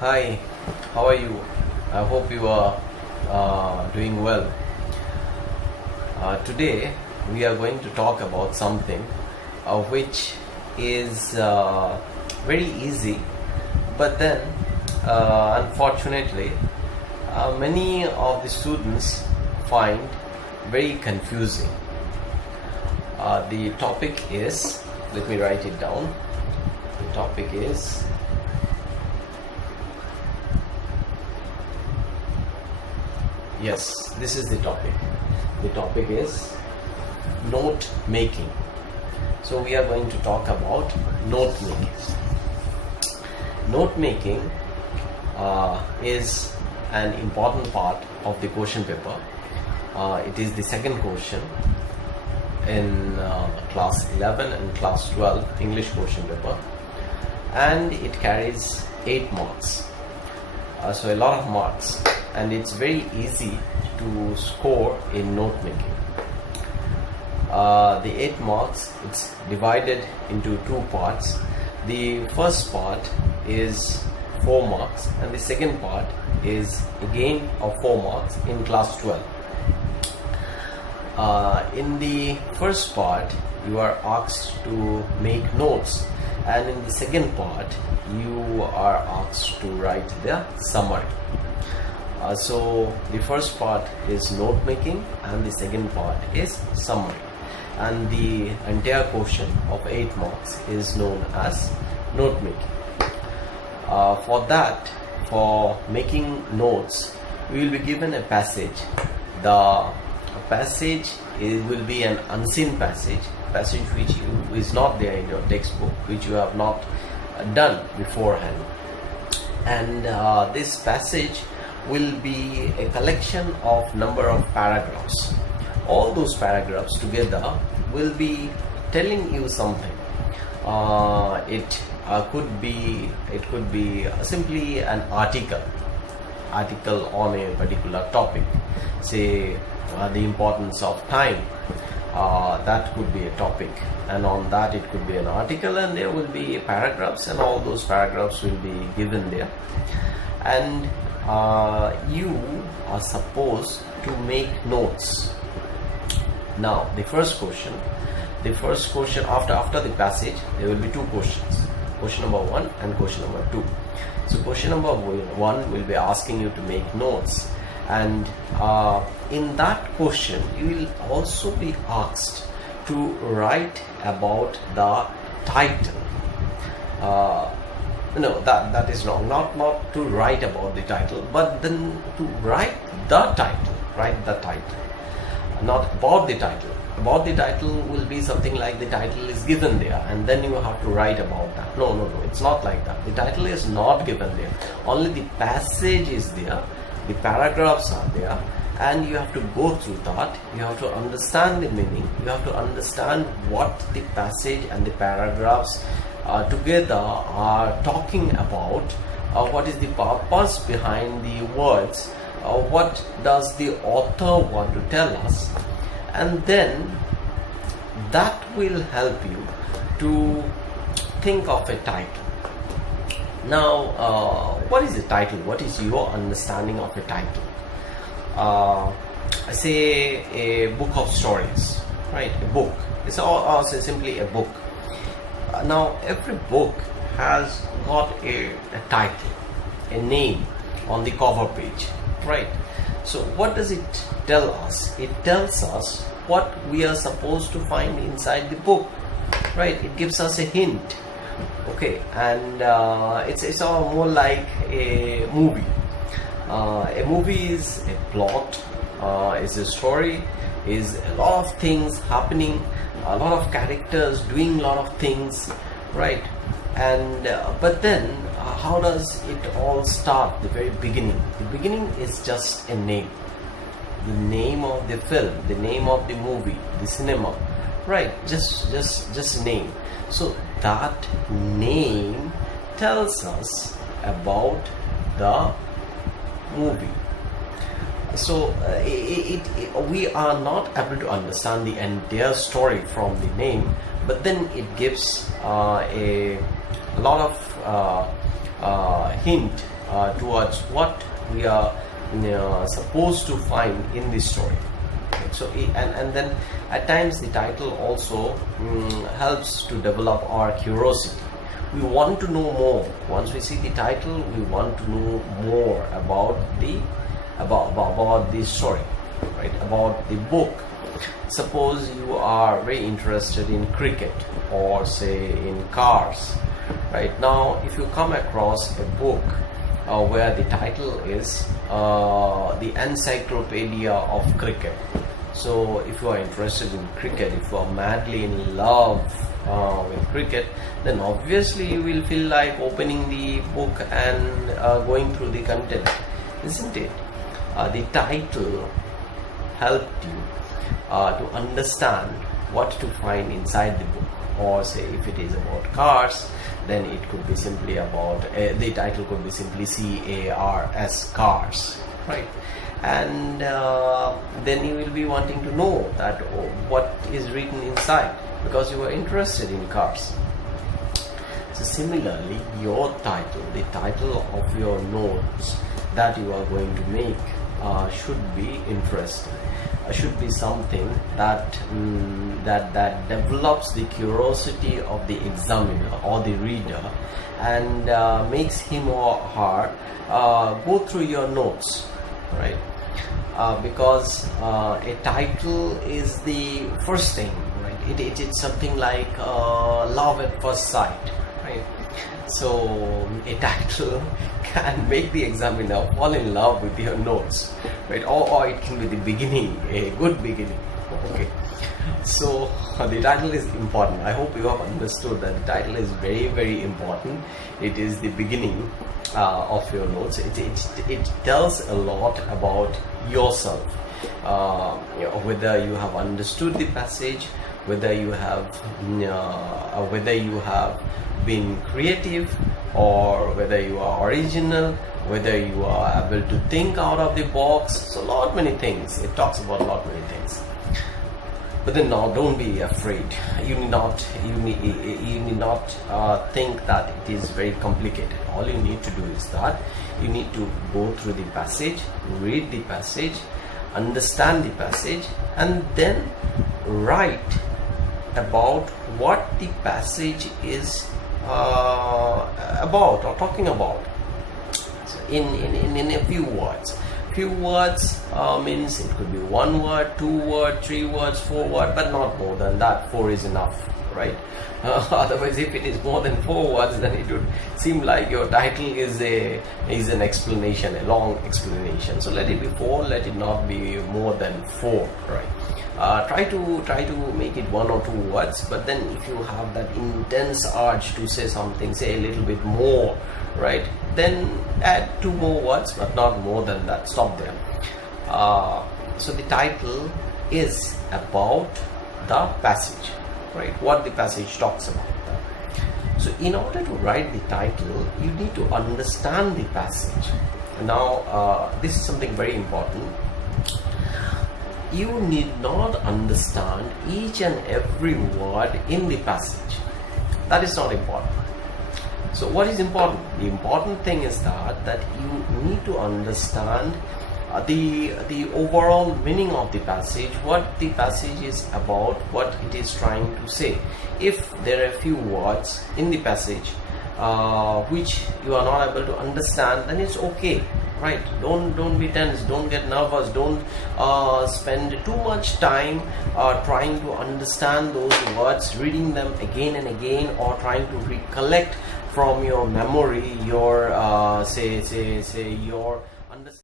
Hi, how are you? I hope you are doing well. Today we are going to talk about something which is very easy, but then unfortunately many of the students find very confusing. The topic is, let me write it down. The topic is Yes, this is the topic. The topic is note making. So we are going to talk about note making. Note making is an important part of the question paper. It is the second question in class 11 and class 12 English question paper, and it carries 8 marks. So a lot of marks, and it's very easy to score in note making. The 8 marks, it's divided into 2 parts. The first part is 4 marks, and the second part is again of 4 marks in class 12. In the first part you are asked to make notes, and in the second part you are asked to write the summary. So the first part is note making and the second part is summary, and the entire question of 8 marks is known as note making. For making notes, we will be given a passage. The passage will be an unseen passage which is not there in your textbook, which you have not done beforehand, and this passage will be a collection of number of paragraphs. All those paragraphs together will be telling you something. It could be simply an article on a particular topic, say the importance of time. That could be a topic, and on that it could be an article, and there will be paragraphs, and all those paragraphs will be given there, and you are supposed to make notes. Now the first question after the passage, there will be 2 questions, question number 1 and question number 2. So question number 1 will be asking you to make notes, and in that question you will also be asked to write about the title. No, that is wrong. Not to write about the title, but then to write the title. Write the title, not about the title. About the title will be something like the title is given there, and then you have to write about that. No, it's not like that. The title is not given there. Only the passage is there. The paragraphs are there, and you have to go through that. You have to understand the meaning. You have to understand what the passage and the paragraphs together are talking about. What is the purpose behind the words? What does the author want to tell us? And then that will help you to think of a title. Now, what is a title? What is your understanding of a title? Say a book of stories, right? A book. It's also simply a book. Now, every book has got a title, a name on the cover page, right? So what does it tell us? It tells us what we are supposed to find inside the book, right? It gives us a hint. Okay, and it's all more like a movie. A movie is a plot, is a story, is a lot of things happening, a lot of characters doing a lot of things, right? And but then how does it all start? The very beginning. The beginning is just a name. The name of the film, the name of the movie, the cinema, right? Just name. So that name tells us about the movie. So we are not able to understand the entire story from the name, but then it gives a lot of hint towards what we are supposed to find in this story. So and then at times the title also helps to develop our curiosity. We want to know more. Once we see the title, we want to know more about the story, right? About the book. Suppose you are very interested in cricket or say in cars, right? Now if you come across a book where the title is the Encyclopedia of Cricket. So if you are interested in cricket, if you are madly in love with cricket, then obviously you will feel like opening the book and going through the content, isn't it? The title helped you to understand what to find inside the book. Or say if it is about cars, then it could be simply about the title could be simply CARS, cars, right? And then you will be wanting to know that what is written inside, because you are interested in cars. So similarly, your title, the title of your notes that you are going to make should be interesting. Should be something that that develops the curiosity of the examiner or the reader, and makes him or her go through your notes, right? Because a title is the first thing, right? It's something like love at first sight, right? So a title can make the examiner fall in love with your notes, right? Or it can be the beginning, a good beginning. Okay, so the title is important. I hope you have understood that the title is very, very important. It is the beginning of your notes. It tells a lot about yourself, whether you have understood the passage, whether you have been creative, or whether you are original, whether you are able to think out of the box. So lot many things. It talks about a lot many things. But then now don't be afraid. You need not think that it is very complicated. All you need to do is that you need to go through the passage, read the passage, understand the passage, and then write about what the passage is about or talking about. So in a few words. Few words means it could be 1 word, 2 words, 3 words, 4 words, but not more than that. 4 is enough, right? Otherwise, if it is more than 4 words, then it would seem like your title is an explanation, a long explanation. So let it be 4. Let it not be more than 4, right? Try to make it 1 or 2 words, but then if you have that intense urge to say something, say a little bit more, right, then add 2 more words, but not more than that. Stop there. So the title is about the passage, right? What the passage talks about. So in order to write the title, you need to understand the passage. Now this is something very important. You need not understand each and every word in the passage. That is not important. So what is important? The important thing is that you need to understand the overall meaning of the passage, what the passage is about, what it is trying to say. If there are a few words in the passage which you are not able to understand, then it's okay, right? Don't be tense, don't get nervous, don't spend too much time trying to understand those words, reading them again and again, or trying to recollect from your memory your your understanding.